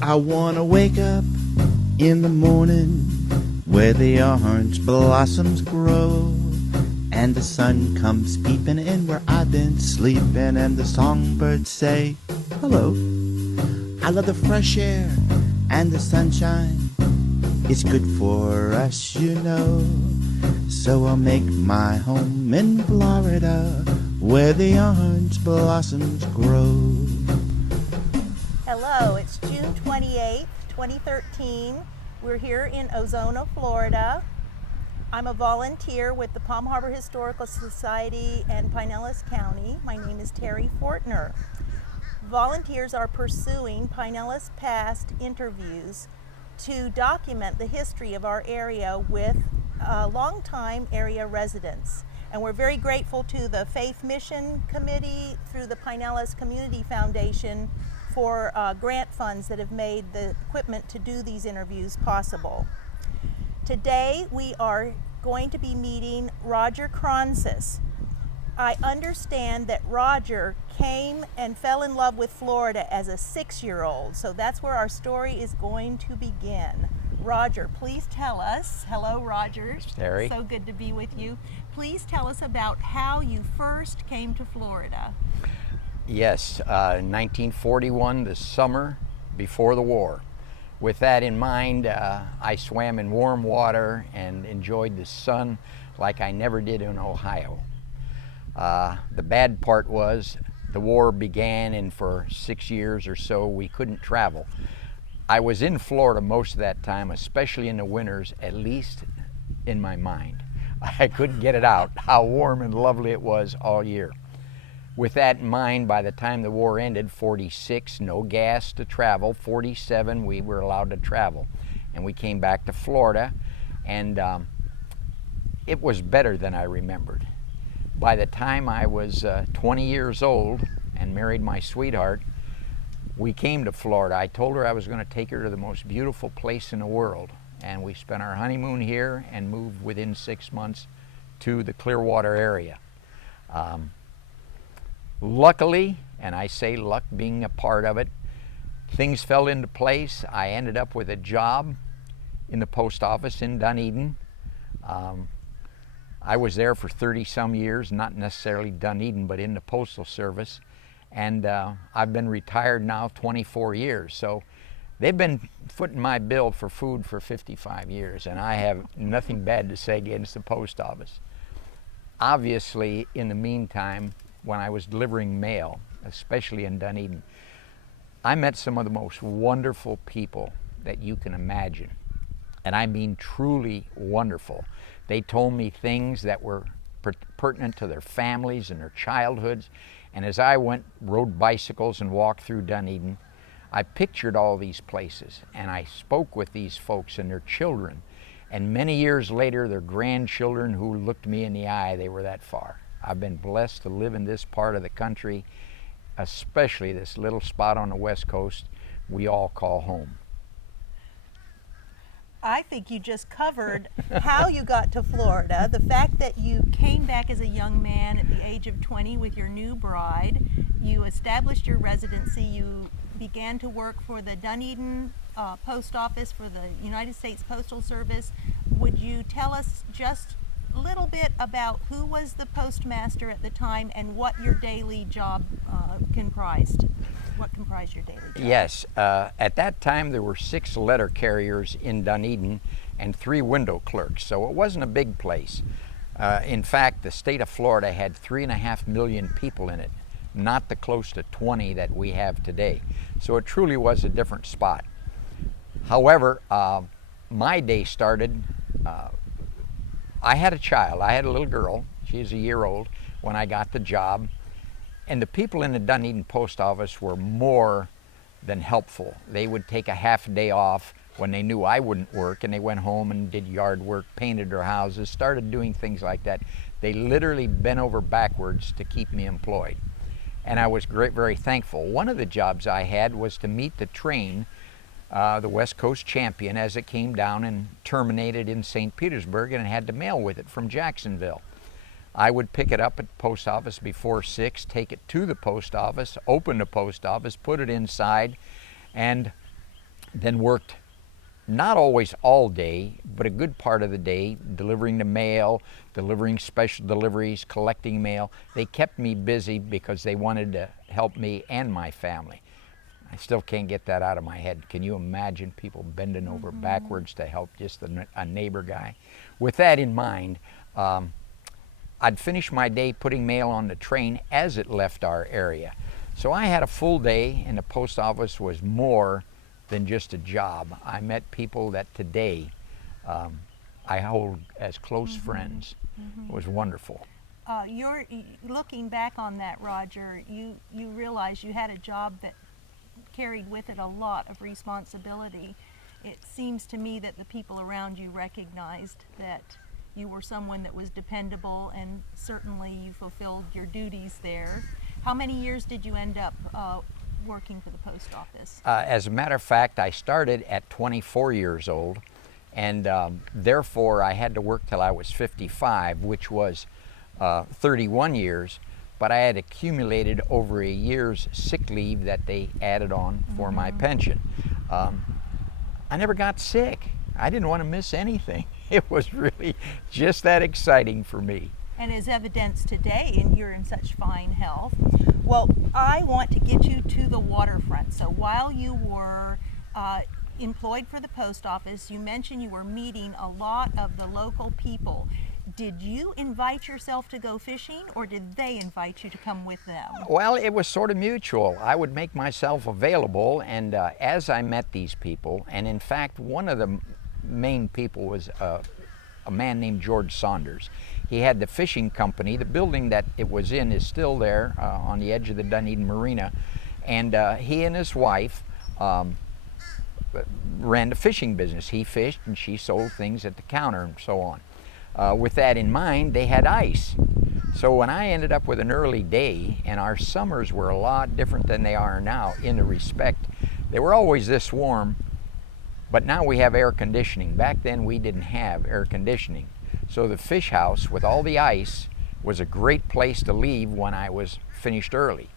I wanna wake up in the morning where the orange blossoms grow, and the sun comes peeping in where I've been sleeping, and the songbirds say hello. I love the fresh air and the sunshine. It's good for us, you know. So I'll make my home in Florida where the orange blossoms grow. Hello, it's June 28th, 2013. We're here in Ozona, Florida. I'm a volunteer with the Palm Harbor Historical Society and Pinellas County. My name is Terry Fortner. Volunteers are pursuing Pinellas Past interviews to document the history of our area with longtime area residents. And we're very grateful to the Faith Mission Committee through the Pinellas Community Foundation for grant funds that have made the equipment to do these interviews possible. Today we are going to be meeting Roger Kronsis. I understand that Roger came and fell in love with Florida as a 6-year-old, so that's where our story is going to begin. Roger, please tell us. Hello, Roger. Thanks, Terry. So good to be with you. Please tell us about how you first came to Florida. Yes, 1941, the summer before the war. With that in mind, I swam in warm water and enjoyed the sun like I never did in Ohio. The bad part was the war began, and for 6 years or so we couldn't travel. I was in Florida most of that time, especially in the winters, at least in my mind. I couldn't get it out, how warm and lovely it was all year. With that in mind, by the time the war ended, 46, no gas to travel. 47, we were allowed to travel. And we came back to Florida, and it was better than I remembered. By the time I was 20 years old and married my sweetheart, we came to Florida. I told her I was going to take her to the most beautiful place in the world. And we spent our honeymoon here and moved within 6 months to the Clearwater area. Luckily, and I say luck being a part of it, things fell into place. I ended up with a job in the post office in Dunedin. I was there for 30-some years, not necessarily Dunedin, but in the Postal Service. And I've been retired now 24 years. So they've been footing my bill for food for 55 years, and I have nothing bad to say against the post office. Obviously, in the meantime, when I was delivering mail, especially in Dunedin, I met some of the most wonderful people that you can imagine. And I mean truly wonderful. They told me things that were pertinent to their families and their childhoods. And as I rode bicycles and walked through Dunedin, I pictured all these places, and I spoke with these folks and their children. And many years later, their grandchildren who looked me in the eye, they were that far. I've been blessed to live in this part of the country, especially this little spot on the West Coast we all call home. I think you just covered how you got to Florida, the fact that you came back as a young man at the age of 20 with your new bride, you established your residency, you began to work for the Dunedin Post Office, for the United States Postal Service. Would you tell us just a little bit about who was the postmaster at the time and what your daily job comprised? What comprised your daily job? Yes, at that time there were 6 letter carriers in Dunedin and 3 window clerks, so it wasn't a big place. In fact, the state of Florida had 3.5 million people in it, not the close to 20 that we have today. So it truly was a different spot. However, my day started, I had a child, I had a little girl, she's a year old when I got the job. And the people in the Dunedin post office were more than helpful. They would take a half day off when they knew I wouldn't work, and they went home and did yard work, painted their houses, started doing things like that. They literally bent over backwards to keep me employed. And I was very thankful. One of the jobs I had was to meet the train, the West Coast Champion, as it came down and terminated in St. Petersburg, and it had to mail with it from Jacksonville. I would pick it up at the post office before 6, take it to the post office, open the post office, put it inside, and Then worked not always all day, but a good part of the day, delivering the mail, delivering special deliveries, collecting mail. They kept me busy because they wanted to help me and my family. I still can't get that out of my head. Can you imagine people bending over backwards to help just a neighbor guy? With that in mind, I'd finish my day putting mail on the train as it left our area. So I had a full day, and the post office was more than just a job. I met people that today I hold as close friends. It was wonderful. You're looking back on that, Roger. You realize you had a job that carried with it a lot of responsibility. It seems to me that the people around you recognized that you were someone that was dependable, and certainly you fulfilled your duties there. How many years did you end up working for the post office? As a matter of fact, I started at 24 years old, and therefore I had to work till I was 55, which was 31 years, but I had accumulated over a year's sick leave that they added on for my pension. I never got sick. I didn't want to miss anything. It was really just that exciting for me. And as evidenced today, and you're in such fine health. Well, I want to get you to the waterfront. So while you were employed for the post office, you mentioned you were meeting a lot of the local people. Did you invite yourself to go fishing, or did they invite you to come with them? Well, it was sort of mutual. I would make myself available, and as I met these people, and in fact, one of the main people was a man named George Saunders. He had the fishing company. The building that it was in is still there on the edge of the Dunedin Marina, and he and his wife ran the fishing business. He fished and she sold things at the counter and so on. With that in mind, they had ice. So when I ended up with an early day, and our summers were a lot different than they are now in the respect, they were always this warm, but now we have air conditioning. Back then we didn't have air conditioning. So the fish house with all the ice was a great place to leave when I was finished early.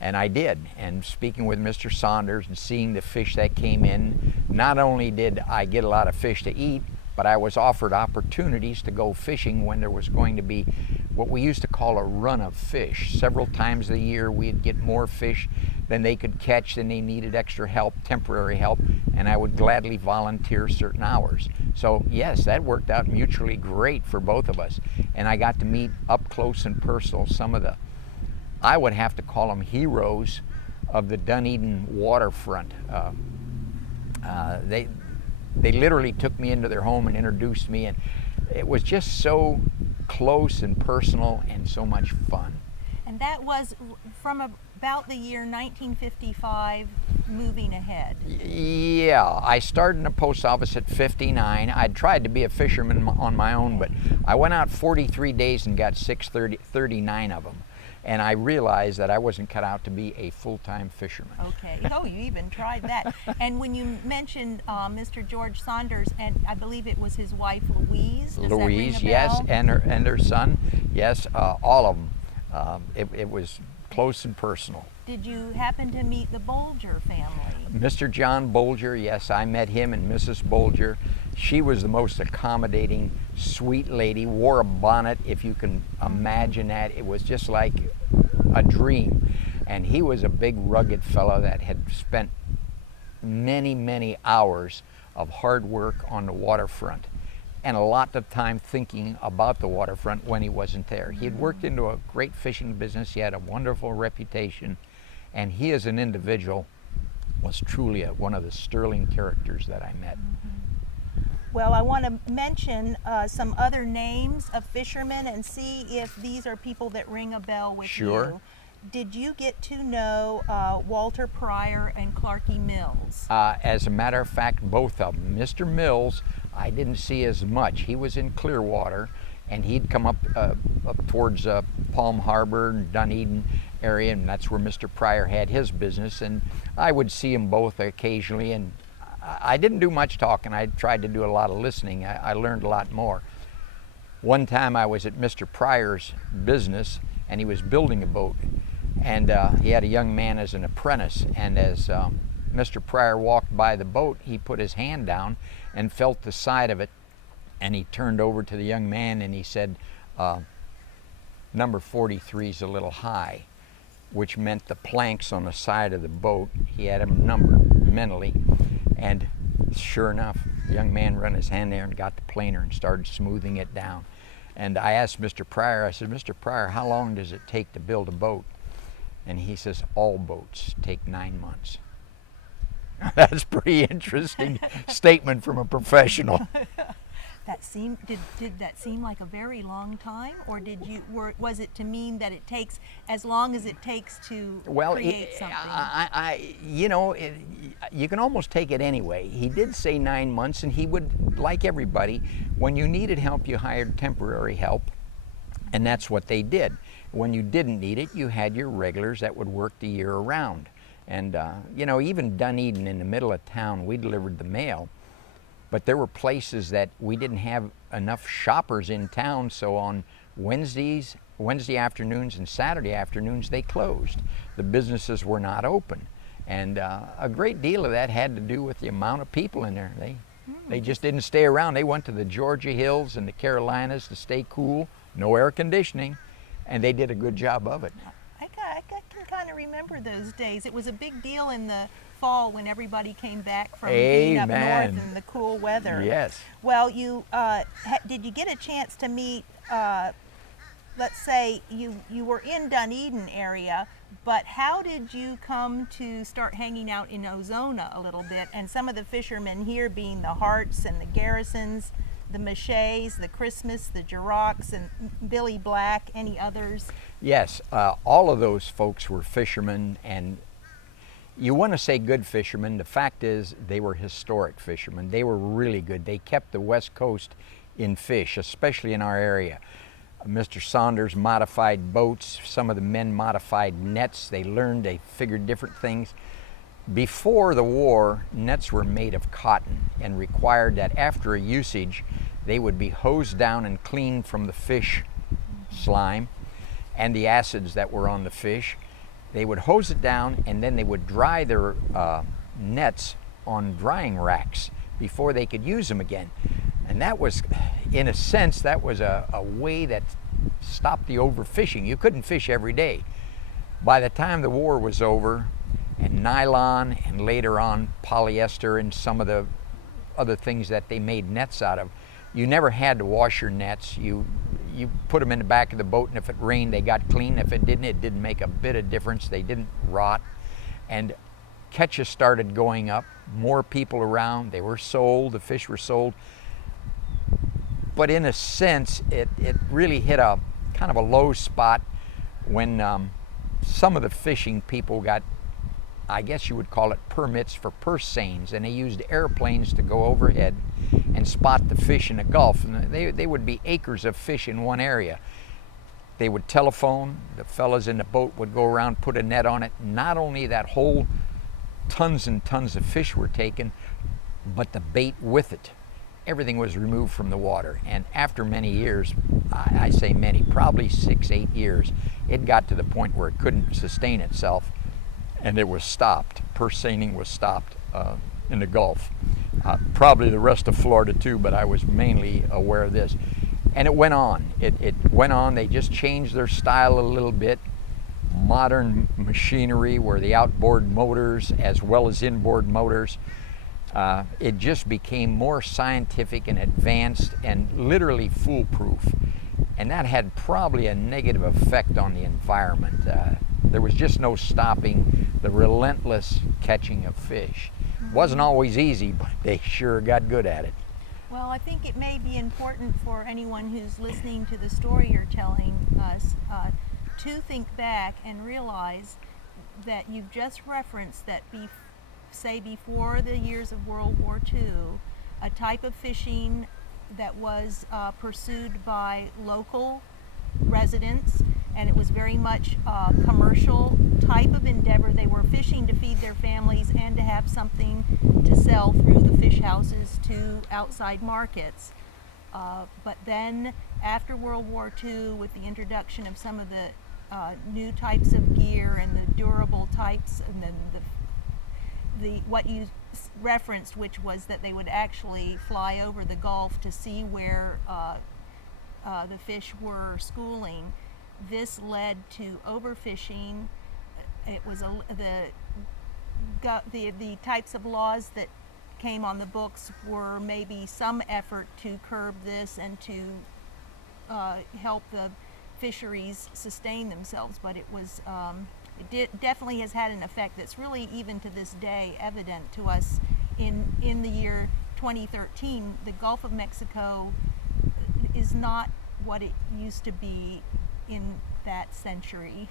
And I did. And speaking with Mr. Saunders and seeing the fish that came in, not only did I get a lot of fish to eat, but I was offered opportunities to go fishing when there was going to be what we used to call a run of fish. Several times a year we'd get more fish than they could catch, and they needed extra help, temporary help, and I would gladly volunteer certain hours. So yes, that worked out mutually great for both of us. And I got to meet up close and personal some of the, I would have to call them heroes of the Dunedin waterfront. They literally took me into their home and introduced me, and it was just so close and personal and so much fun. And that was from about the year 1955 moving ahead. Yeah, I started in the post office at 59. I'd tried to be a fisherman on my own, but I went out 43 days and got 39 of them. And I realized that I wasn't cut out to be a full-time fisherman. Okay. Oh, you even tried that. And when you mentioned Mr. George Saunders, and I believe it was his wife Louise. Does Louise, that ring a yes, bell? and her son, yes, all of them. It was close and personal. Did you happen to meet the Bolger family? Mr. John Bolger, yes, I met him and Mrs. Bolger. She was the most accommodating, sweet lady, wore a bonnet, if you can imagine that. It was just like a dream. And he was a big, rugged fellow that had spent many, many hours of hard work on the waterfront, and a lot of time thinking about the waterfront when he wasn't there. He had worked into a great fishing business. He had a wonderful reputation, and he as an individual was truly one of the sterling characters that I met. Well, I want to mention some other names of fishermen and see if these are people that ring a bell with Sure. you. Did you get to know Walter Pryor and Clarkie Mills? As a matter of fact, both of them. Mr. Mills, I didn't see as much. He was in Clearwater, and he'd come up towards Palm Harbor and Dunedin area, and that's where Mr. Pryor had his business, and I would see them both occasionally, and I didn't do much talking. I tried to do a lot of listening. I learned a lot more. One time I was at Mr. Pryor's business, and he was building a boat, and he had a young man as an apprentice, and as Mr. Pryor walked by the boat, he put his hand down and felt the side of it, and he turned over to the young man and he said, number 43 is a little high, which meant the planks on the side of the boat, he had them numbered mentally, and sure enough, the young man run his hand there and got the planer and started smoothing it down. And I asked Mr. Pryor, I said, Mr. Pryor, how long does it take to build a boat? And he says, all boats take 9 months. That's a pretty interesting statement from a professional. Did that seem like a very long time, or was it to mean that it takes as long as it takes to create something? You can almost take it anyway. He did say 9 months, and he would, like everybody, when you needed help, you hired temporary help, and that's what they did. When you didn't need it, you had your regulars that would work the year around. And even Dunedin, in the middle of town, we delivered the mail. But there were places that we didn't have enough shoppers in town, so on Wednesday afternoons and Saturday afternoons, they closed. The businesses were not open. And a great deal of that had to do with the amount of people in there. They just didn't stay around. They went to the Georgia Hills and the Carolinas to stay cool, no air conditioning, and they did a good job of it. I can kind of remember those days. It was a big deal in the fall when everybody came back from being up north in the cool weather. Yes. Well, did you get a chance to meet, let's say you were in Dunedin area, but how did you come to start hanging out in Ozona a little bit? And some of the fishermen here being the Harts and the Garrisons, the Machays, the Christmas, the Jirocks, and Billy Black, any others? Yes, all of those folks were fishermen, and you want to say good fishermen. The fact is they were historic fishermen. They were really good. They kept the West Coast in fish, especially in our area. Mr. Saunders modified boats. Some of the men modified nets. They learned, they figured different things. Before the war, nets were made of cotton and required that after a usage, they would be hosed down and cleaned from the fish slime and the acids that were on the fish. They would hose it down, and then they would dry their nets on drying racks before they could use them again. And that was, in a sense, that was a way that stopped the overfishing. You couldn't fish every day. By the time the war was over, and nylon, and later on polyester and some of the other things that they made nets out of, you never had to wash your nets. You put them in the back of the boat, and if it rained, they got clean. If it didn't make a bit of difference. They didn't rot. And catches started going up, more people around, they were sold, the fish were sold. But in a sense, it really hit a kind of a low spot when some of the fishing people got, I guess you would call it, permits for purse seines, and they used airplanes to go overhead and spot the fish in the Gulf. And they would be acres of fish in one area. They would telephone, the fellas in the boat would go around, put a net on it. Not only that whole tons and tons of fish were taken, but the bait with it. Everything was removed from the water. And after many years, I say many, probably 6-8 years, it got to the point where it couldn't sustain itself, and it was stopped. Purse seining was stopped in the Gulf. Probably the rest of Florida too, but I was mainly aware of this. And it went on. It went on. They just changed their style a little bit. Modern machinery where the outboard motors as well as inboard motors. It just became more scientific and advanced and literally foolproof. And that had probably a negative effect on the environment. There was just no stopping the relentless catching of fish. It wasn't always easy, but they sure got good at it. Well, I think it may be important for anyone who's listening to the story you're telling us to think back and realize that you've just referenced that say before the years of World War II, a type of fishing that was pursued by local residents, and it was very much a commercial type of endeavor. They were fishing to feed their families and to have something to sell through the fish houses to outside markets. But then after World War II, with the introduction of some of the new types of gear and the durable types, and then what you referenced, which was that they would actually fly over the Gulf to see where the fish were schooling. This led to overfishing. It was the types of laws that came on the books were maybe some effort to curb this and to help the fisheries sustain themselves, but it was definitely has had an effect that's really, even to this day, evident to us. In the year 2013, the Gulf of Mexico is not what it used to be in that century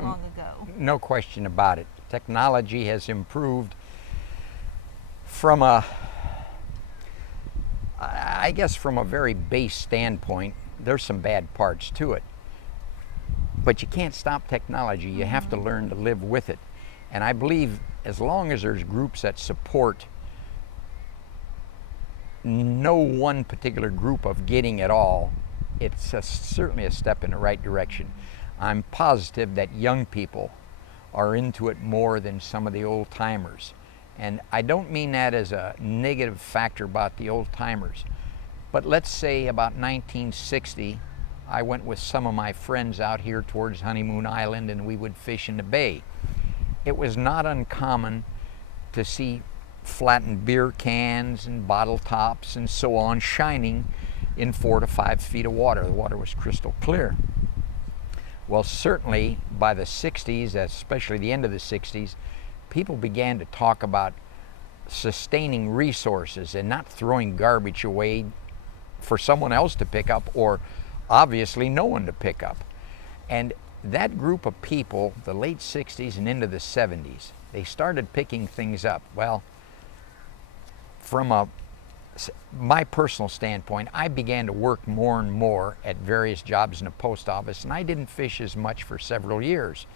long ago. No question about it. Technology has improved from I guess from a very base standpoint. There's some bad parts to it, but you can't stop technology. You have to learn to live with it. And I believe as long as there's groups that support no one particular group of getting it all, it's certainly a step in the right direction. I'm positive that young people are into it more than some of the old timers. And I don't mean that as a negative factor about the old timers, but let's say about 1960, I went with some of my friends out here towards Honeymoon Island, and we would fish in the bay. It was not uncommon to see flattened beer cans and bottle tops and so on shining in 4 to 5 feet of water. The water was crystal clear. Well, certainly by the 60s, especially the end of the 60s, people began to talk about sustaining resources and not throwing garbage away for someone else to pick up, or obviously no one to pick up. And that group of people, the late 60s and into the 70s, they started picking things up. Well, from my personal standpoint, I began to work more and more at various jobs in the post office, and I didn't fish as much for several years.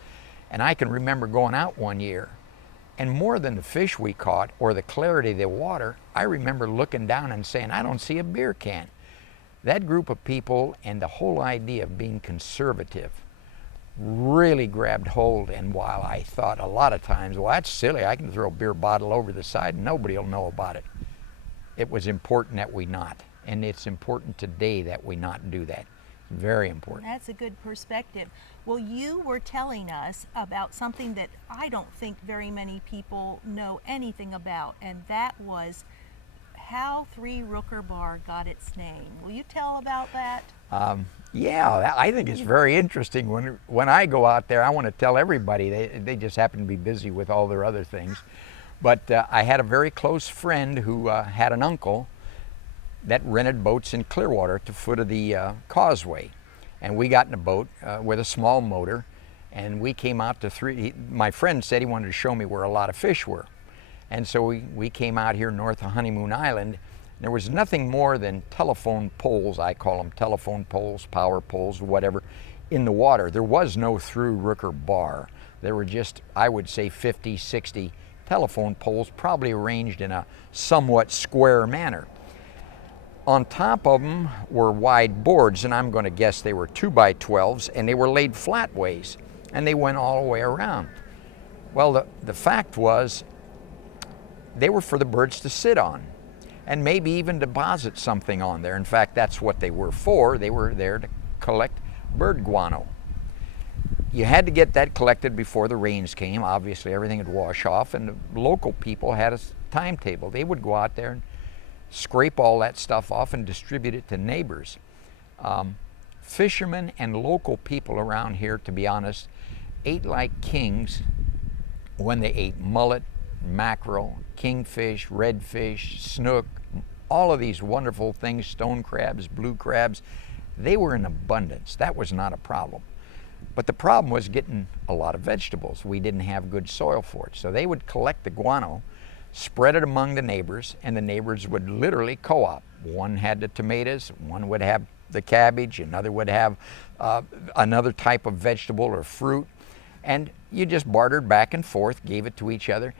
And I can remember going out one year, and more than the fish we caught or the clarity of the water, I remember looking down and saying, I don't see a beer can. That group of people and the whole idea of being conservative really grabbed hold. And while I thought a lot of times, well, that's silly, I can throw a beer bottle over the side and nobody will know about it, it was important that we not. And it's important today that we not do that. Very important. That's a good perspective. Well, you were telling us about something that I don't think very many people know anything about, and that was how Three Rooker Bar got its name. Will you tell about that? Yeah, I think it's very interesting. When I go out there, I want to tell everybody. They just happen to be busy with all their other things. But I had a very close friend who had an uncle that rented boats in Clearwater at the foot of the causeway. And we got in a boat with a small motor, and we came out to my friend said he wanted to show me where a lot of fish were. And so we came out here north of Honeymoon Island. There was nothing more than telephone poles, I call them telephone poles, power poles, whatever, in the water. There was no through Rooker Bar. There were just, I would say, 50, 60 telephone poles, probably arranged in a somewhat square manner. On top of them were wide boards, and I'm going to guess they were 2x12s, and they were laid flat ways, and they went all the way around. Well, the fact was, they were for the birds to sit on, and maybe even deposit something on there. In fact, that's what they were for. They were there to collect bird guano. You had to get that collected before the rains came. Obviously, everything would wash off, and the local people had a timetable. They would go out there and scrape all that stuff off and distribute it to neighbors. Fishermen and local people around here, to be honest, ate like kings when they ate mullet, mackerel, kingfish, redfish, snook, all of these wonderful things, stone crabs, blue crabs. They were in abundance. That was not a problem. But the problem was getting a lot of vegetables. We didn't have good soil for it. So they would collect the guano, spread it among the neighbors, and the neighbors would literally co-op. One had the tomatoes, one would have the cabbage, another would have another type of vegetable or fruit, and you just bartered back and forth, gave it to each other.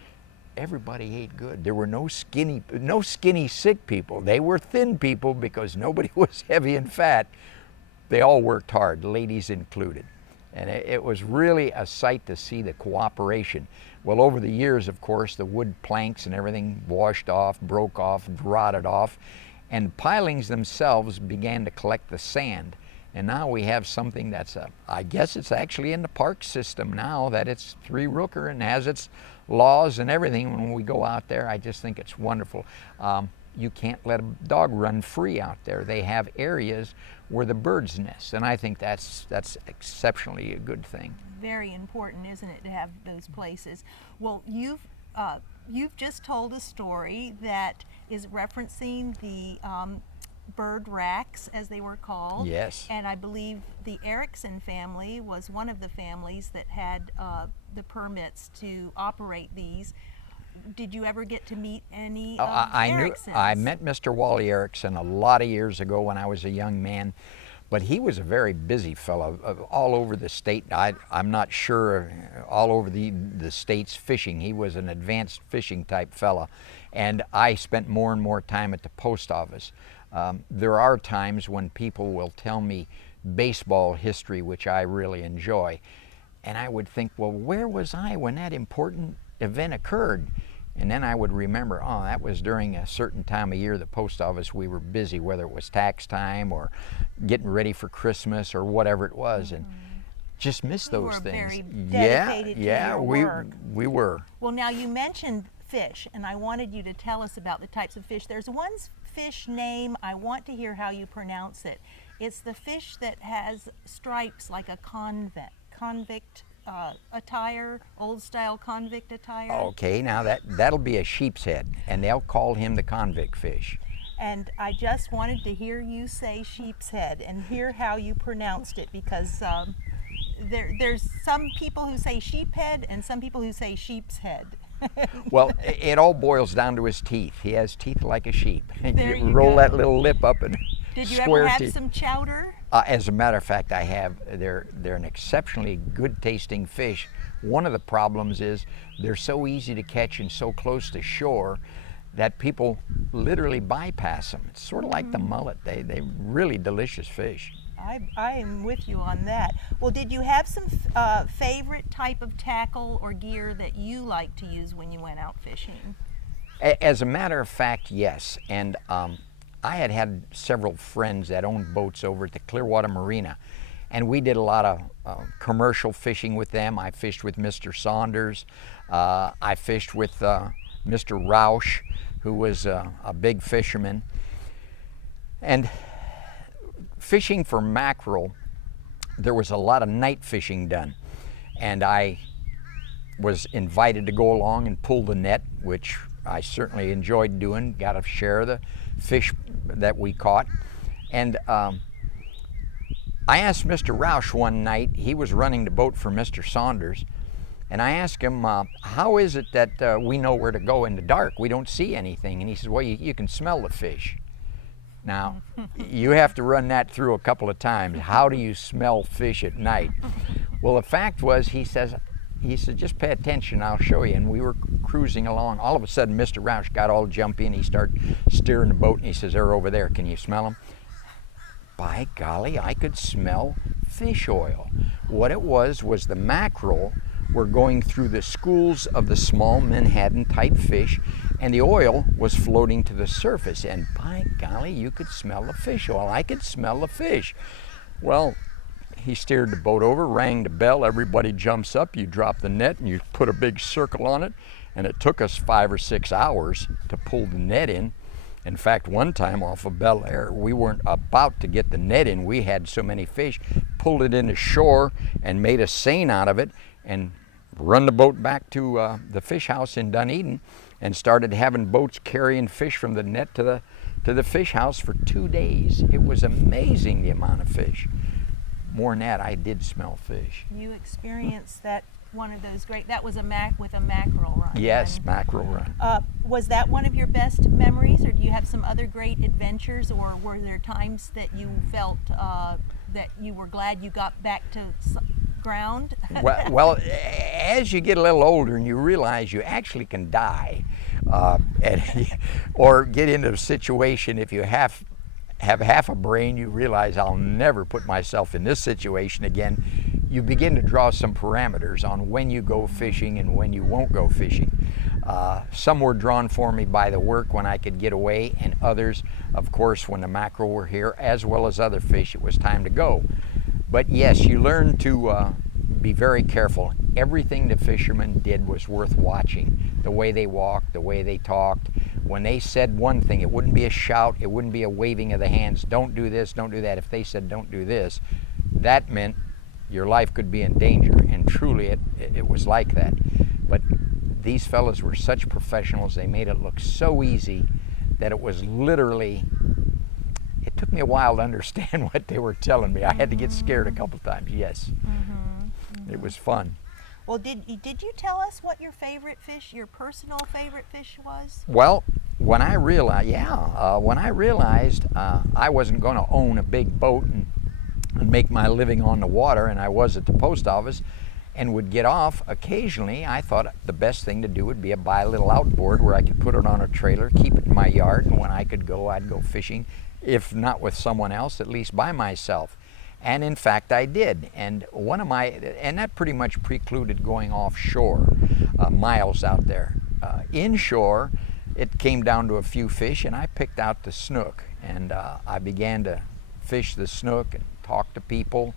Everybody ate good. There were no skinny sick people. They were thin people because nobody was heavy and fat. They all worked hard, ladies included. And it was really a sight to see the cooperation. Well, over the years, of course, the wood planks and everything washed off, broke off, rotted off, and pilings themselves began to collect the sand. And now we have something that's, I guess it's actually in the park system now, that it's Three Rooker and has its laws and everything. When we go out there, I just think it's wonderful. You can't let a dog run free out there. They have areas where the birds nest, and I think that's exceptionally a good thing. Very important, isn't it, to have those places? Well, you've just told a story that is referencing the bird racks, as they were called. Yes. And I believe the Erickson family was one of the families that had the permits to operate these. Did you ever get to meet any of the Ericksons? I met Mr. Wally Erickson a lot of years ago when I was a young man, but he was a very busy fellow, all over the state. I'm not sure, all over the states fishing. He was an advanced fishing type fella, and I spent more and more time at the post office. There are times when people will tell me baseball history, which I really enjoy, and I would think, well, where was I when that important event occurred? And then I would remember, oh, that was during a certain time of year, the post office, we were busy, whether it was tax time or getting ready for Christmas or whatever it was, and just miss those things. Very dedicated to your work. We were. Well, now you mentioned fish, and I wanted you to tell us about the types of fish. There's one fish name, I want to hear how you pronounce it. It's the fish that has stripes like a convict attire, old style convict attire. Okay, now that'll be a sheep's head, and they'll call him the convict fish. And I just wanted to hear you say sheep's head and hear how you pronounced it, because there's some people who say sheephead and some people who say sheep's head. Well, it all boils down to his teeth. He has teeth like a sheep. There you roll go. that little lip up and Did you square ever have teeth. some chowder? As a matter of fact, I have. They're an exceptionally good tasting fish. One of the problems is they're so easy to catch and so close to shore that people literally bypass them. It's sort of like the mullet. They're really delicious fish. I am with you on that. Well, did you have some favorite type of tackle or gear that you like to use when you went out fishing? As a matter of fact, yes. And I had several friends that owned boats over at the Clearwater Marina, and we did a lot of commercial fishing with them. I fished with Mr. Saunders. I fished with Mr. Roush, who was a big fisherman. And fishing for mackerel, there was a lot of night fishing done, and I was invited to go along and pull the net, which I certainly enjoyed doing. Got a share of the fish that we caught. And I asked Mr. Roush one night, he was running the boat for Mr. Saunders, and I asked him, how is it that we know where to go in the dark? We don't see anything. And he says, well, you can smell the fish. Now, you have to run that through a couple of times. How do you smell fish at night? Well, the fact was, he said, just pay attention, I'll show you. And we were cruising along. All of a sudden, Mr. Roush got all jumpy, and he started steering the boat, and he says, they're over there. Can you smell them? By golly, I could smell fish oil. What it was the mackerel were going through the schools of the small Manhattan type fish, and the oil was floating to the surface, and by golly, you could smell the fish oil. I could smell the fish. Well, he steered the boat over, rang the bell, everybody jumps up, you drop the net and you put a big circle on it, and it took us 5 or 6 hours to pull the net in. In fact, one time off of Bel Air, we weren't about to get the net in. We had so many fish, pulled it into shore and made a seine out of it, and run the boat back to the fish house in Dunedin, and started having boats carrying fish from the net to the fish house for 2 days. It was amazing, the amount of fish. More than that, I did smell fish. You experienced that, one of those great, that was with a mackerel run. Yes, mackerel run. Was that one of your best memories, or do you have some other great adventures, or were there times that you felt that you were glad you got back to ground? well, as you get a little older and you realize you actually can die, or get into a situation, if you have half a brain, you realize I'll never put myself in this situation again. you begin to draw some parameters on when you go fishing and when you won't go fishing. Some were drawn for me by the work when I could get away, and others, of course, when the mackerel were here, as well as other fish, it was time to go. But yes, you learn to be very careful. Everything the fishermen did was worth watching. The way they walked, the way they talked. When they said one thing, it wouldn't be a shout, it wouldn't be a waving of the hands, don't do this, don't do that. If they said don't do this, that meant your life could be in danger, and truly it was like that. But these fellows were such professionals, they made it look so easy that it was literally, it took me a while to understand what they were telling me. I had to get scared a couple times, yes. It was fun. Well, did you tell us what your favorite fish, your personal favorite fish was? Well, when I realized, I wasn't going to own a big boat and make my living on the water, and I was at the post office and would get off occasionally, I thought the best thing to do would be to buy a little outboard where I could put it on a trailer, keep it in my yard, and when I could go, I'd go fishing, if not with someone else, at least by myself. And in fact, I did. And and that pretty much precluded going offshore, miles out there. Inshore, it came down to a few fish, and I picked out the snook. And I began to fish the snook and talk to people.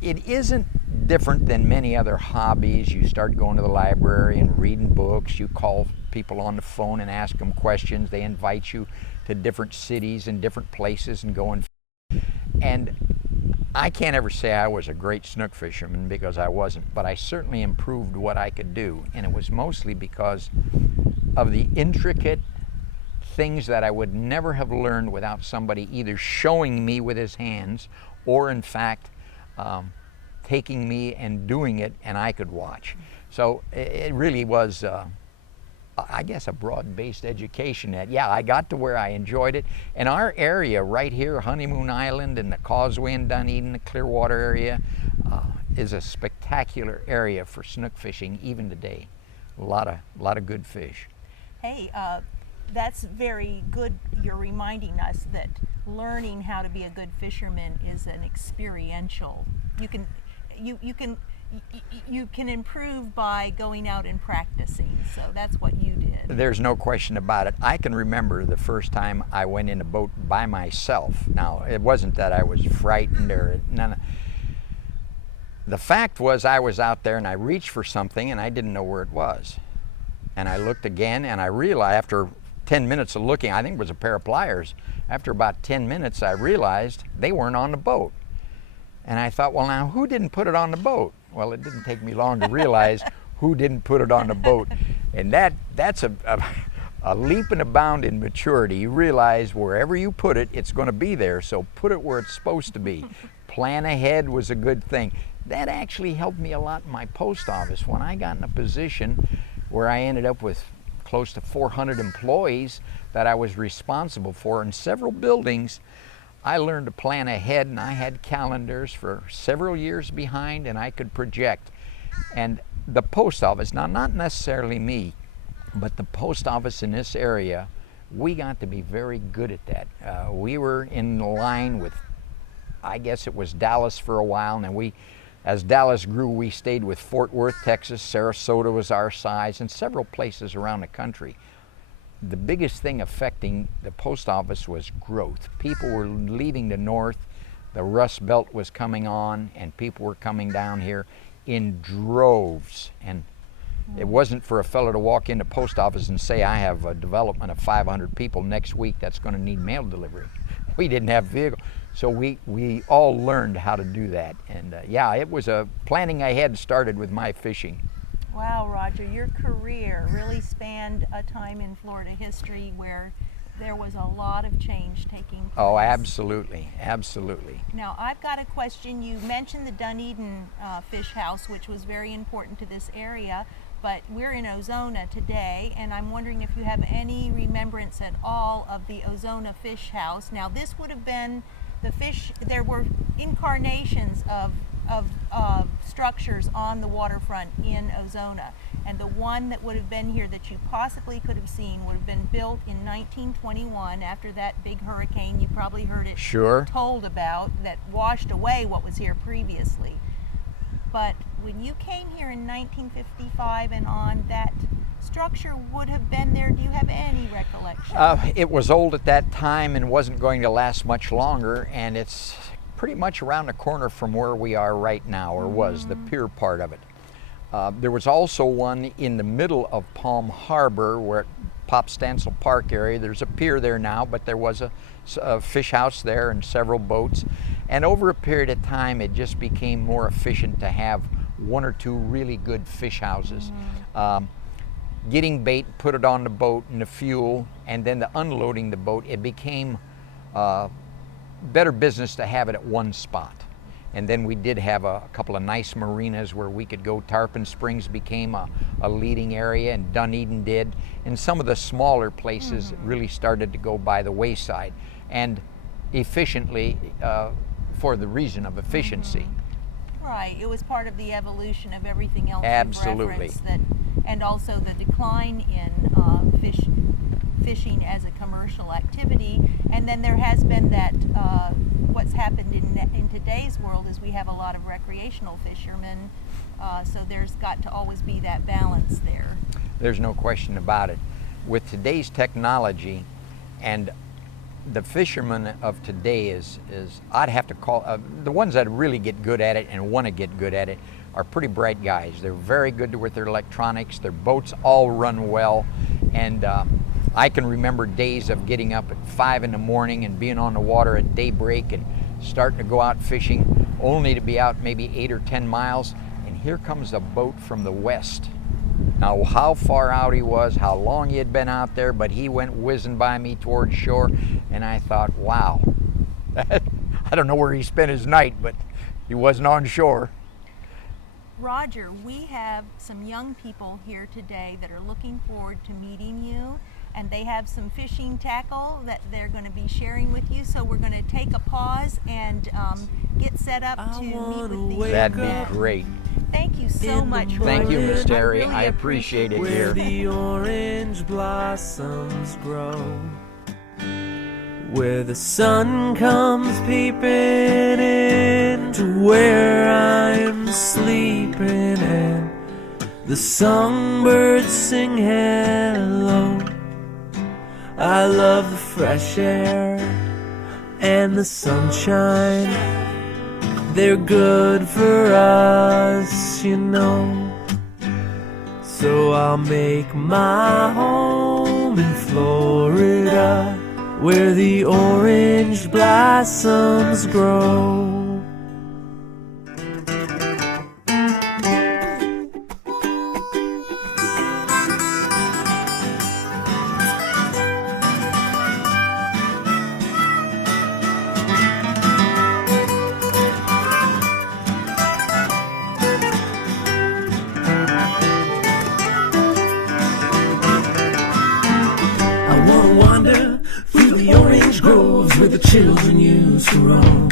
It isn't different than many other hobbies. You start going to the library and reading books. You call people on the phone and ask them questions. They invite you to different cities and different places and go and fish. And I can't ever say I was a great snook fisherman, because I wasn't, but I certainly improved what I could do, and it was mostly because of the intricate things that I would never have learned without somebody either showing me with his hands or in fact taking me and doing it, and I could watch. So it really was I guess a broad-based education that, yeah, I got to where I enjoyed it. And our area right here, Honeymoon Island and the Causeway in Dunedin, the Clearwater area, is a spectacular area for snook fishing even today. A lot of good fish. Hey, that's very good. You're reminding us that learning how to be a good fisherman is an experiential. You can improve by going out and practicing, so that's what you did. There's no question about it. I can remember the first time I went in a boat by myself. Now, it wasn't that I was frightened or none. The fact was, I was out there and I reached for something and I didn't know where it was. And I looked again and I realized, after 10 minutes of looking, I think it was a pair of pliers, after about 10 minutes I realized they weren't on the boat. And I thought, well, now who didn't put it on the boat? Well, it didn't take me long to realize who didn't put it on the boat. And that's a leap and a bound in maturity. You realize wherever you put it, it's going to be there, so put it where it's supposed to be. Plan ahead was a good thing. That actually helped me a lot in my post office. When I got in a position where I ended up with close to 400 employees that I was responsible for in several buildings, I learned to plan ahead, and I had calendars for several years behind, and I could project. And the post office, now not necessarily me, but the post office in this area, we got to be very good at that. We were in line with, I guess it was Dallas for a while, and then as Dallas grew, we stayed with Fort Worth, Texas. Sarasota was our size, and several places around the country. The biggest thing affecting the post office was growth. People were leaving the north, the Rust Belt was coming on, and people were coming down here in droves. And it wasn't for a fellow to walk into post office and say, I have a development of 500 people next week that's going to need mail delivery. We didn't have vehicles. So we all learned how to do that. And yeah, it was a planning ahead started with my fishing. Wow, Roger, your career really spanned a time in Florida history where there was a lot of change taking place. Oh, absolutely, absolutely. Now, I've got a question. You mentioned the Dunedin fish house, which was very important to this area, but we're in Ozona today, and I'm wondering if you have any remembrance at all of the Ozona fish house. Now, this would have been the fish, there were incarnations of structures on the waterfront in Ozona, and the one that would have been here that you possibly could have seen would have been built in 1921 after that big hurricane. You probably heard it Sure. told about, that washed away what was here previously. but when you came here in 1955 and on, that structure would have been there. Do you have any recollection? It was old at that time and wasn't going to last much longer, and it's pretty much around the corner from where we are right now, or was, the pier part of it. There was also one in the middle of Palm Harbor, where at Pop Stansel Park area. There's a pier there now, but there was a fish house there and several boats. And over a period of time, it just became more efficient to have one or two really good fish houses. Getting bait, put it on the boat and the fuel, and then the unloading the boat, it became better business to have it at one spot. And then we did have a couple of nice marinas where we could go. Tarpon Springs became a leading area, and Dunedin did. And some of the smaller places really started to go by the wayside, and efficiently, for the reason of efficiency. Right, it was part of the evolution of everything else. Absolutely. You've referenced that, and also the decline in fishing as a commercial activity. And then there has been that, what's happened in today's world is we have a lot of recreational fishermen, so there's got to always be that balance there. There's no question about it. With today's technology, and the fishermen of today is I'd have to call, the ones that really get good at it and want to get good at it are pretty bright guys. They're very good with their electronics. Their boats all run well, and I can remember days of getting up at 5 in the morning and being on the water at daybreak and starting to go out fishing, only to be out maybe 8 or 10 miles, and here comes a boat from the west. Now, how far out he was, how long he had been out there, but he went whizzing by me towards shore, and I thought, wow, I don't know where he spent his night, but he wasn't on shore. Roger, we have some young people here today that are looking forward to meeting you, and they have some fishing tackle that they're going to be sharing with you. So we're going to take a pause and get set up to meet with the That'd be great. Thank you so much, Roger. Thank you, Miss Terry. Really I appreciate it, where dear. the orange blossoms grow, where the sun comes peeping in to where I'm sleeping, and the songbirds sing hello. I love the fresh air and the sunshine. They're good for us, you know. So I'll make my home in Florida, where the orange blossoms grow. Where the children used to roam,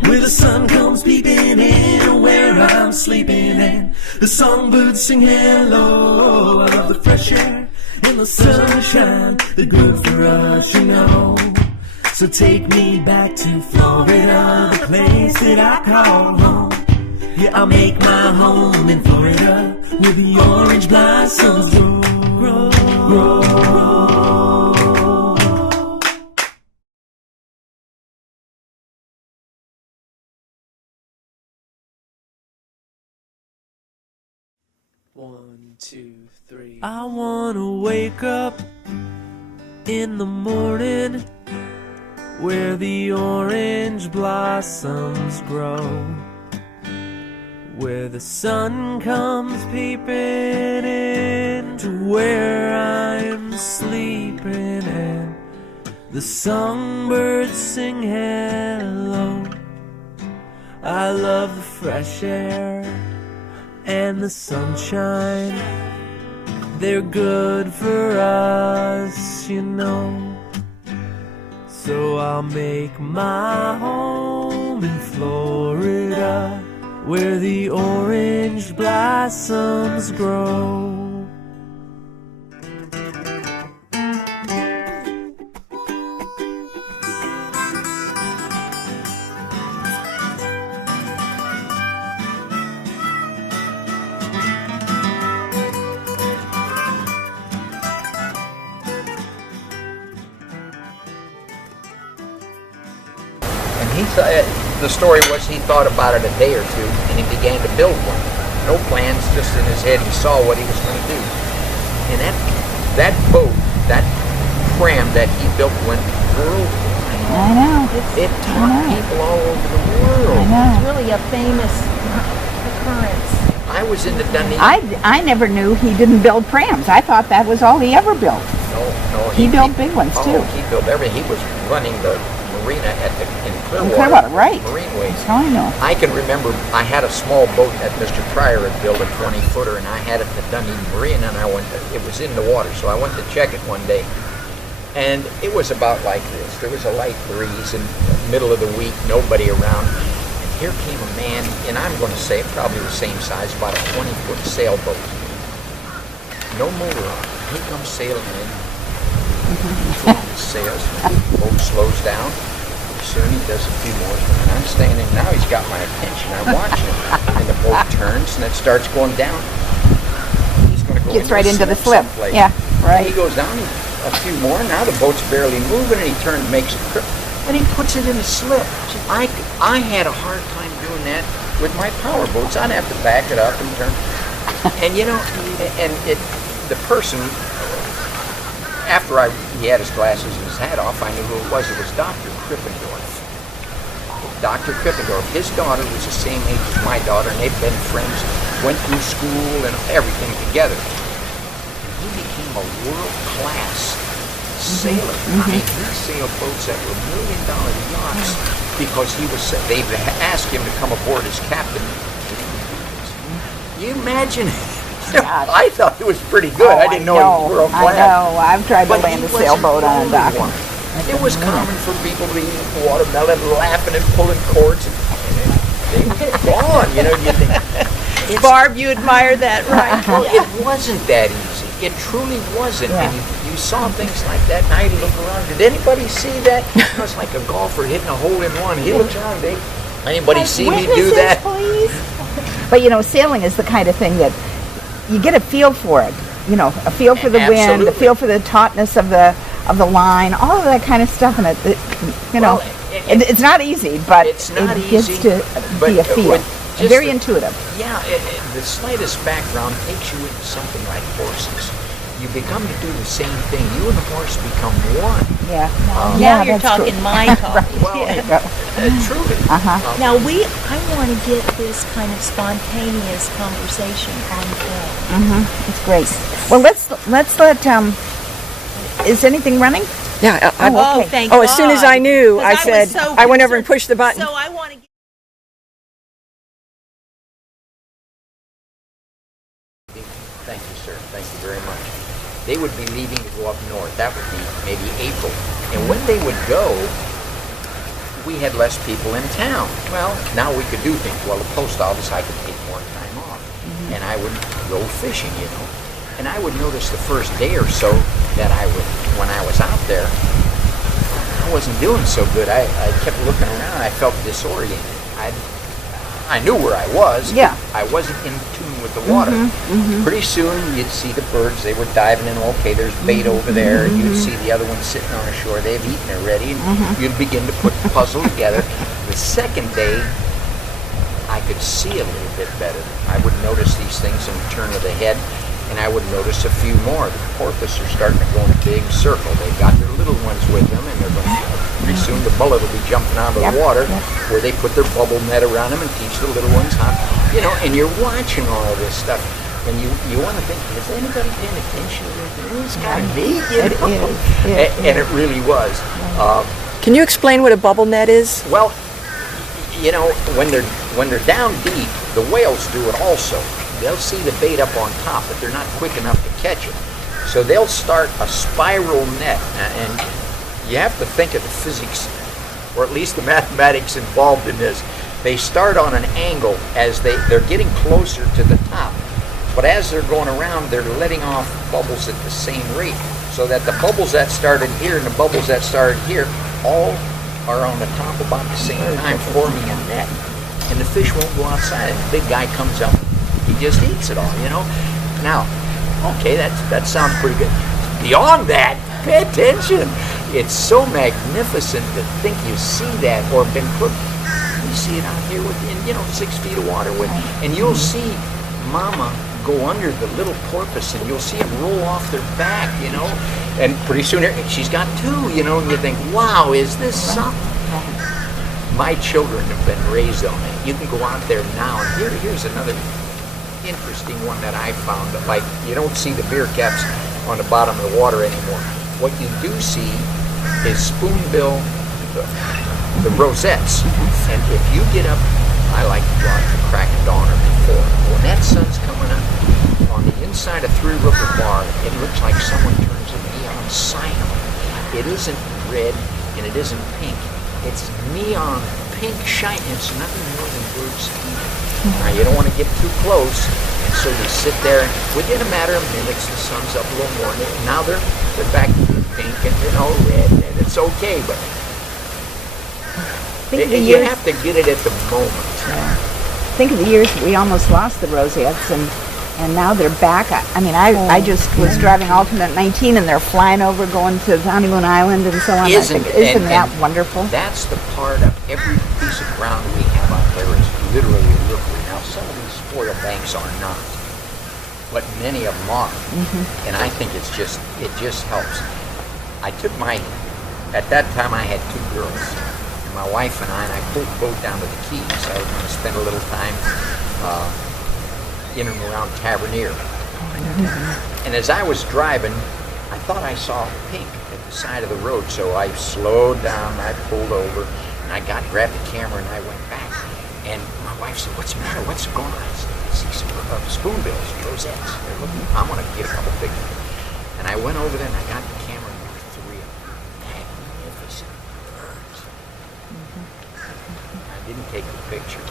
where the sun comes peeping in, where I'm sleeping, and the songbirds sing hello. I love the fresh air and the sunshine. They're good for us, you know. So take me back to Florida, the place that I call home. Yeah, I'll make my home in Florida, where the orange blossoms grow, grow. One, two, three. I wanna wake up in the morning, where the orange blossoms grow, where the sun comes peeping in to where I'm sleeping, and the songbirds sing hello. I love the fresh air and the sunshine. They're good for us, you know. So I'll make my home in Florida, where the orange blossoms grow. the story was he thought about it a day or two, and he began to build one. No plans, just in his head. He saw what he was going to do, and that boat, that pram that he built went worldwide. I know. It taught people all over the world. I know. It's really a famous occurrence. I was in the Dunedin. I never knew he didn't build prams. I thought that was all he ever built. No. He built big ones too. He built everything. He was running the marina in Clearwater. Clearwater, right. Marineways. Oh, I know. I can remember I had a small boat that Mr. Pryor had built, a 20-footer, and I had it at the Dunedin Marina, and it was in the water, so I went to check it one day. And it was about like this. There was a light breeze in the middle of the week, nobody around. And here came a man, and I'm going to say probably the same size, about a 20-foot sailboat. No motor on it. He comes sailing in. He sails. The boat slows down. Soon he does a few more. And I'm standing. Now he's got my attention. I'm watching him. And the boat turns, and it starts going down. He's going to go Gets right into the slip. Someplace. Yeah, right. And he goes down. A few more. Now the boat's barely moving, and he turns, makes a trip, and he puts it in a slip. I had a hard time doing that with my power boats. I'd have to back it up and turn. And the person, after he had his glasses and his hat off, I knew who it was. It was Dr. Krippendorf. Dr. Krippendorf. His daughter was the same age as my daughter, and they've been friends, went through school and everything together. He became a world-class sailor. I mean, he sailed boats that were $1 million yachts because they asked him to come aboard as captain. You imagine? I thought it was pretty good. I didn't know he was world-class. I know. I've tried to land a sailboat on a dock. It was common for people to eat watermelon, laughing and pulling cords. They were gone, you think. Barb, you admire that, right? Well, it wasn't that easy. It truly wasn't. Yeah. And you saw things like that, and I look around. Did anybody see that? It was like a golfer hitting a hole in one. He looked around. Anybody see me do that? Please? But sailing is the kind of thing that you get a feel for it. A feel for the wind, a feel for the tautness of the line, all of that kind of stuff. And it's not easy, but it's not it gets easy, to be a feel. Very intuitive. Yeah, the slightest background takes you into something like horses. You become to do the same thing. You and the horse become one. Yeah. Now you're talking my talk. Well, truly. Now I want to get this kind of spontaneous conversation on film. It's great. Well, let's let. Is anything running? Yeah. Okay. Thank As soon as I knew, 'Cause I said, was so I went over and pushed the button. So I want to. Thank you, sir. Thank you very much. They would be leaving to go up north. That would be maybe April. And when they would go, we had less people in town. Well, now we could do things. Well, the post office, I could take more time off. And I would go fishing, And I would notice the first day or so that when I was out there, I wasn't doing so good. I kept looking around. I felt disoriented. I knew where I was. Yeah. I wasn't in tune with the water. Pretty soon you'd see the birds. They were diving in. Okay, there's bait over there. You'd see the other ones sitting on the shore. They've eaten already. And you'd begin to put the puzzle together. The second day, I could see a little bit better. I would notice these things in the turn of the head, and I would notice a few more. The porpoise are starting to go in a big circle. They've got their little ones with them, and they're going to, pretty soon the mullet will be jumping out of the water, where they put their bubble net around them and teach the little ones how, and you're watching all of this stuff, and you want to think, is anybody paying attention? It's kind of neat, and it really was. Can you explain what a bubble net is? Well, when they're down deep, the whales do it also. They'll see the bait up on top, but they're not quick enough to catch it. So they'll start a spiral net, and you have to think of the physics, or at least the mathematics involved in this. They start on an angle as they're getting closer to the top, but as they're going around, they're letting off bubbles at the same rate, so that the bubbles that started here and the bubbles that started here all are on the top about the same time, forming a net, and the fish won't go outside. And the big guy comes up, he just eats it all, Now, okay, that sounds pretty good. Beyond that, pay attention. it's so magnificent to think you see that or been put. You see it out here within 6 feet of water with, and you'll see Mama go under the little porpoise, and you'll see them roll off their back, and pretty soon she's got two, and you think, wow, is this something? My children have been raised on it. You can go out there now, and here's another interesting one that I found. Like, you don't see the beer caps on the bottom of the water anymore. What you do see is spoonbill, the rosettes. And if you get up, I like to go out to crack of dawn or before. When that sun's coming up, on the inside of Three River Bar, it looks like someone turns a neon sign on. It isn't red and it isn't pink. It's neon pink shine. It's nothing more than birds feeding. Now, you don't want to get too close, and so you sit there, and within a matter of minutes, the sun's up a little more. And now they're back to pink and red, and it's okay, but you have to get it at the moment. Think of the years we almost lost the rosettes, and now they're back. I just was driving alternate 19, and they're flying over, going to Honeymoon Island and so on. Isn't that wonderful? That's the part of every piece of ground we have out there is literally a rookery. Now, some of these spoil banks are not, but many of them are. And I think it just helps. At that time I had two girls, and my wife and I pulled the boat down to the Keys. I was going to spend a little time in and around Tavernier. And as I was driving, I thought I saw pink at the side of the road, so I slowed down, I pulled over, and I grabbed the camera, and I went back. And my wife said, "What's the matter? What's going on?" I said, "I see some spoonbills, rosettes. They're looking. I'm going to get a couple pictures." And I went over there, and I got the camera, and there were three of them. Magnificent birds. I didn't take the picture.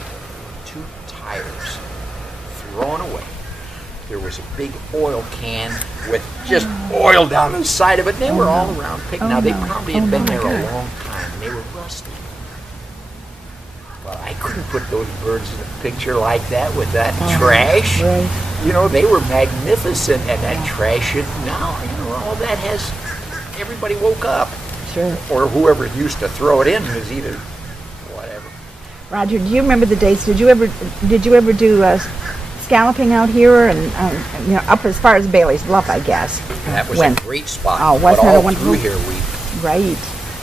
Two tires thrown away. There was a big oil can with just oil down the side of it. They were all around pink. Now, they probably had been there a long time, and they were rusty. Well, I couldn't put those birds in a picture like that with that trash. Right. They were magnificent, and that trash all that has, everybody woke up. Sure. Or whoever used to throw it in was either whatever. Roger, do you remember the dates? Did you ever do scalloping out here and up as far as Bailey's Bluff, I guess? That was a great spot. Oh, wasn't that a wonderful? Through here Right.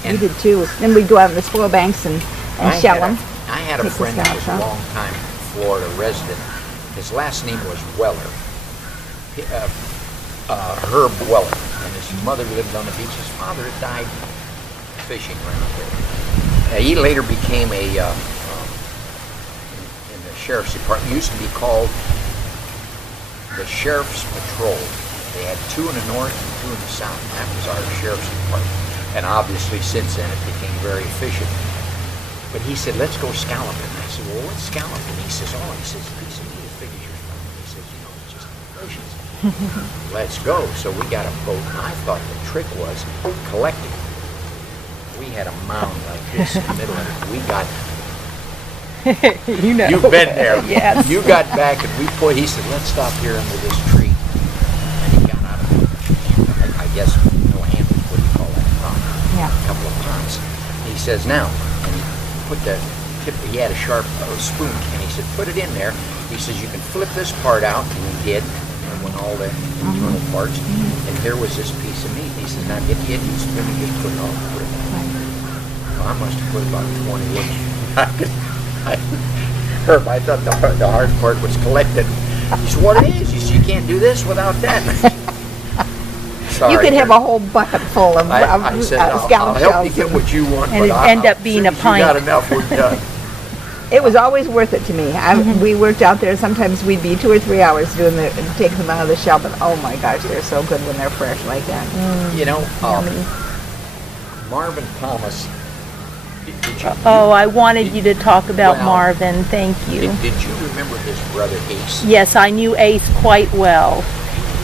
We did too. Then we'd go out in the spoil banks and shell them. I had a friend who was a long-time Florida resident. His last name was Weller, Herb Weller, and his mother lived on the beach. His father had died fishing around there. He later became in the sheriff's department. It used to be called the Sheriff's Patrol. They had two in the north and two in the south, and that was our sheriff's department. And obviously, since then, it became very efficient. But he said, "Let's go scalloping." I said, "Well, what's scalloping?" He says, "A piece of meat as big as your thumb." He says, "It's just delicious." Let's go. So we got a boat, and I thought the trick was collecting. We had a mound like this in the middle of it. We got, you've been there. Yes. You got back, and he said, "Let's stop here under this tree." And he got out of it. I guess, no handle, what do you call that? Yeah. A couple of pots. He says, "Now," and he put the tip, he had a sharp spoon, and he said, "Put it in there." He says, "You can flip this part out," and we did, and when all the internal parts, and here was this piece of meat. He says, "Now get the edge of the spoon and just put it all over it." Well, I must have put about 20 in. Herb, I thought the hard part was collected. He said, "What it is?" He said, "You can't do this without that." Sorry, you could have a whole bucket full of I said, scallop I'll help you get what you want, and but it'd end up being a pint. You got enough, we're done. It was always worth it to me. We worked out there. Sometimes we'd be 2 or 3 hours taking them out of the shell. But oh my gosh, they're so good when they're fresh like that. Marvin Thomas. I wanted you to talk about Marvin. Thank you. Did you remember his brother Ace? Yes, I knew Ace quite well.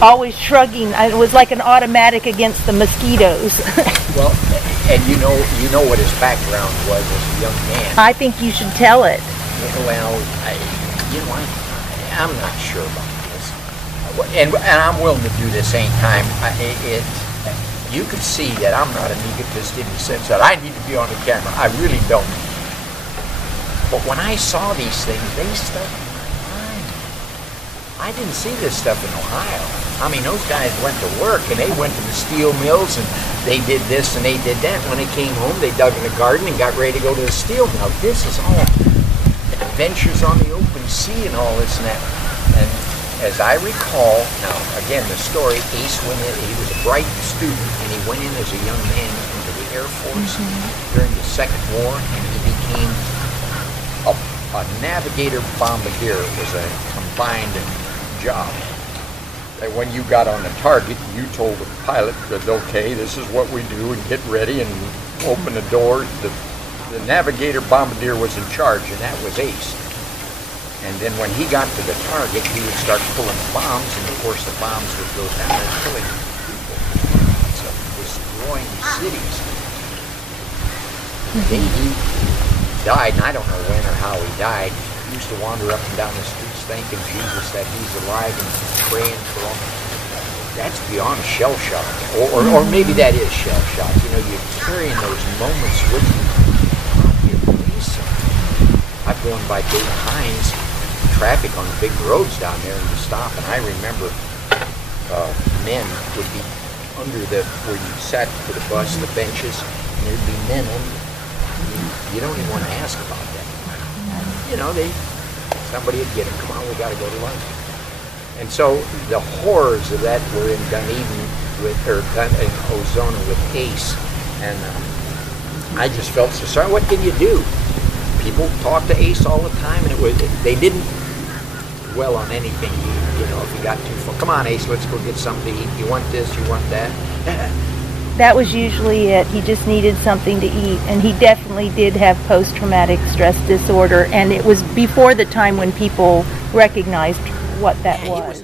Always shrugging. It was like an automatic against the mosquitoes. Well, and you know what his background was as a young man. I think you should tell it. Well, I'm not sure about this, and I'm willing to do this anytime. you could see that I'm not an egotist in the sense that I need to be on the camera. I really don't. But when I saw these things, they stuck in my mind. I didn't see this stuff in Ohio. I mean, those guys went to work and they went to the steel mills and they did this and they did that. When they came home, they dug in the garden and got ready to go to the steel mill. This is all adventures on the open sea and all this and that. And as I recall, now again, the story, Ace went in, he was a bright student and he went in as a young man into the Air Force during the Second War, and he became a navigator bombardier. It was a combined job. And when you got on the target, you told the pilot that, okay, this is what we do, and get ready and open the door. The navigator bombardier was in charge, and that was Ace. And then when he got to the target, he would start pulling bombs, and of course the bombs would go down and killing people. So destroying cities. Then he died, and I don't know when or how he died. He used to wander up and down the streets thanking Jesus that he's alive and praying for all. That's beyond shell shock. Or maybe that is shell shock. You know, you're carrying those moments with you. I've gone by Big Hines traffic on the big roads down there and you stop, and I remember men would be under where you sat for the bus, the benches, and there'd be men under. You don't even want to ask about that. You know, somebody would get them, come on, we got to go to lunch. And so the horrors of that were in Dunedin in Ozona with Ace, and I just felt so sorry. What can you do? People talked to Ace all the time, and they didn't dwell on anything. You know, if you got too far, come on, Ace, let's go get something to eat. You want this? You want that? That was usually it. He just needed something to eat, and he definitely did have post-traumatic stress disorder, and it was before the time when people recognized what that was.